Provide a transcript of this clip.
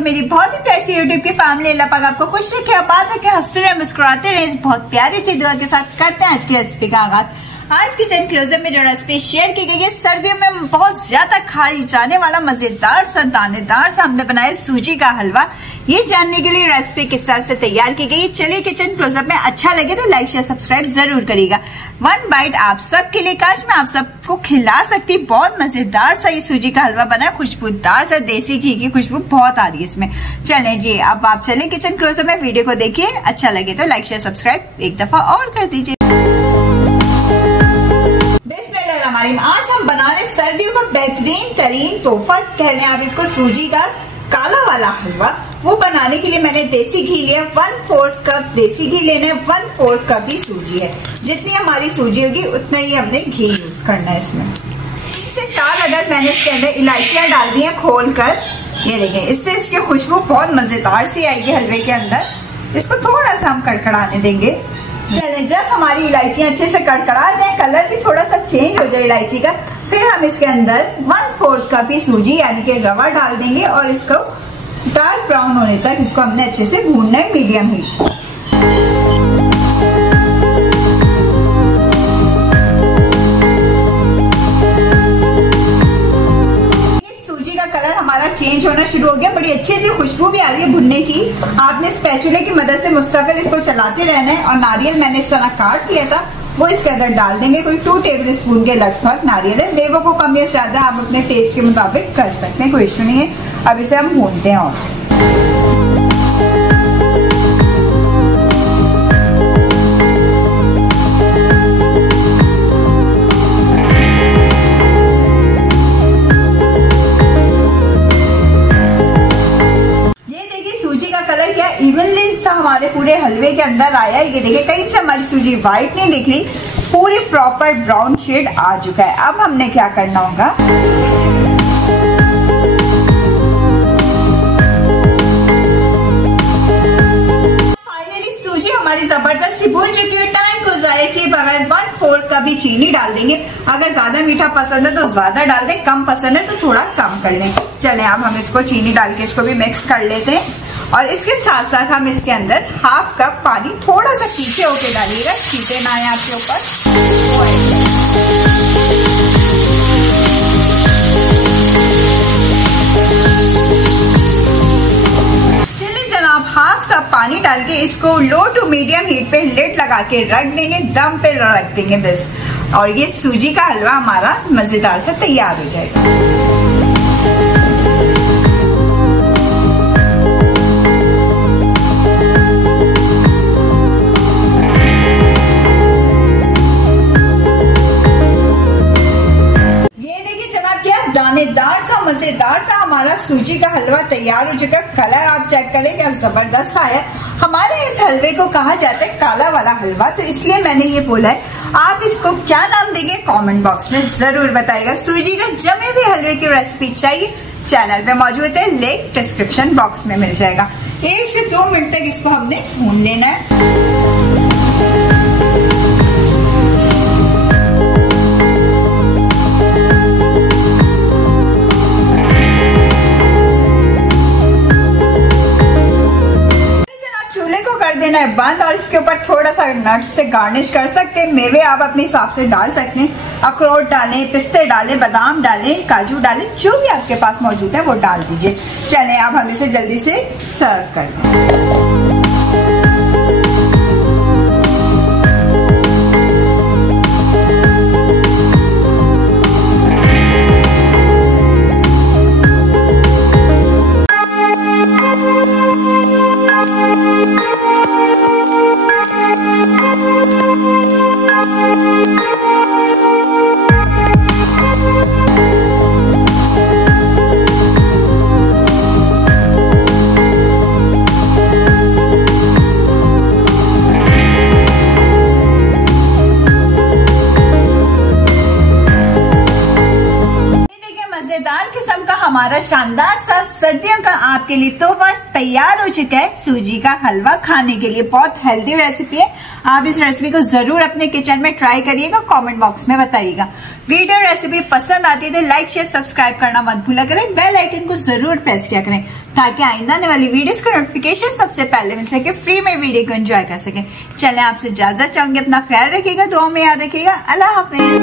वालेकुम मेरी बहुत ही प्यारी सी यूट्यूब की फैमिली। अल्लाह पाक आपको खुश रखे, आबाद रखे, हंसते रहे, मुस्कुराते रहे। इस बहुत प्यारी सी दुआ के साथ करते हैं आज की रेसिपी का आगाज। आज किचन क्लोजअप में जो रेसिपी शेयर की गई है सर्दियों में बहुत ज्यादा खाई जाने वाला मजेदार सा दानेदार सा हमने बनाया सूजी का हलवा। ये जानने के लिए रेसिपी किस तरह से तैयार की गई, चलिए किचन क्लोजअप में अच्छा लगे तो लाइक शेयर सब्सक्राइब जरूर करिएगा। वन बाइट आप सबके लिए काश मैं आप सबको खिला सकती। बहुत मजेदार सा ये सूजी का हलवा बना, खुशबूदार सा देसी घी की खुशबू बहुत आ रही है इसमें। चले जी अब आप चले किचन क्लोजअप में, वीडियो को देखिए, अच्छा लगे तो लाइक शेयर सब्सक्राइब एक दफा और कर दीजिए। आज हम बना रहे सर्दियों का बेहतरीन तरीन तोहफा कह लें आप इसको, सूजी का काला वाला हलवा। वो बनाने के लिए मैंने देसी घी लिया, 1/4 कप देसी घी लेना है, 1/4 कप ही सूजी है। जितनी हमारी सूजी होगी उतना ही हमने घी यूज करना है इसमें। 3 से 4 अदद मैंने इसके अंदर इलायचियां डाल दी हैं खोल कर, ये देखें, इससे इसकी खुशबू बहुत मजेदार सी आएगी हलवे के अंदर। इसको थोड़ा सा हम कड़कड़ाने देंगे। चलें, जब हमारी इलायचियां अच्छे से कड़कड़ा जाए, कलर भी थोड़ा सा चेंज हो जाए इलायची का, फिर हम इसके अंदर 1/4 कप ही सूजी यानी कि रवा डाल देंगे और इसको डार्क ब्राउन होने तक इसको हमने अच्छे से भूनना है मीडियम हीट। कलर हमारा चेंज होना शुरू हो गया, बड़ी अच्छी सी खुशबू भी आ रही है भुनने की। आपने स्पैचुले की मदद से मुस्तकिल इसको चलाते रहना है। और नारियल मैंने इस तरह काट लिया था, वो इसके अंदर डाल देंगे। कोई 2 टेबल स्पून के लगभग नारियल है। मेवों को कम या ज्यादा आप अपने टेस्ट के मुताबिक कर सकते हैं, कोई इश्यू नहीं है। अब इसे हम भूनते हैं और कलर क्या इवनली सा हमारे पूरे हलवे के अंदर आया। ये देखिए कहीं से हमारी सूजी व्हाइट नहीं दिख रही, पूरी प्रॉपर ब्राउन शेड आ चुका है। अब हमने क्या करना होगा, फाइनली सूजी हमारी जबरदस्त सी भून चुकी है। टाइम को जाए के बगैर 1/4 कप भी चीनी डाल देंगे। अगर ज्यादा मीठा पसंद है तो ज्यादा डाल दें, कम पसंद है तो थोड़ा कम कर लें। चलें अब हम इसको चीनी डाल के इसको भी मिक्स कर लेते हैं। और इसके साथ साथ हम इसके अंदर 1/2 कप पानी थोड़ा सा पीछे होके डालिएगा, छींटे ना आए आपके ऊपर। चलिए जनाब 1/2 कप पानी डाल के इसको लो टू मीडियम हीट पे लिड लगा के रख देंगे, दम पे रख देंगे बस। और ये सूजी का हलवा हमारा मजेदार से तैयार हो जाएगा। दानेदार सा मजेदार सा हमारा सूजी का हलवा तैयार हो चुका। कलर आप चेक करें क्या जबरदस्त सा है। हमारे इस हलवे को कहा जाता है काला वाला हलवा, तो इसलिए मैंने ये बोला है। आप इसको क्या नाम देंगे कमेंट बॉक्स में जरूर बताइएगा। सूजी का जमे हुए हलवे की रेसिपी चाहिए, चैनल पे मौजूद है, लिंक डिस्क्रिप्शन बॉक्स में मिल जाएगा। 1 से 2 मिनट तक इसको हमने भून लेना है। देना है बंद और इसके ऊपर थोड़ा सा नट्स से गार्निश कर सकते हैं। मेवे आप अपने हिसाब से डाल सकते हैं, अखरोट डालें, पिस्ते डालें, बादाम डालें, काजू डालें, जो भी आपके पास मौजूद है वो डाल दीजिए। चलें अब हम इसे जल्दी से सर्व कर दें। हमारा शानदार सा सर्दियों का आपके लिए तोहफा तैयार हो चुका है, सूजी का हलवा खाने के लिए। बहुत हेल्दी रेसिपी है, आप इस रेसिपी को जरूर अपने किचन में ट्राई करिएगा, कमेंट बॉक्स में बताइएगा। वीडियो रेसिपी पसंद आती है तो लाइक शेयर सब्सक्राइब करना मत भूला करें, बेल आइकन को जरूर प्रेस किया करें ताकि आइंदा आने वाली वीडियोस का नोटिफिकेशन सबसे पहले मिल सके, फ्री में वीडियो को एंजॉय कर सके। चलें, आपसे इजाजत चाहूंगी, अपना ख्याल रखिएगा, दुआ में याद रखिएगा। अल्लाह हाफिज।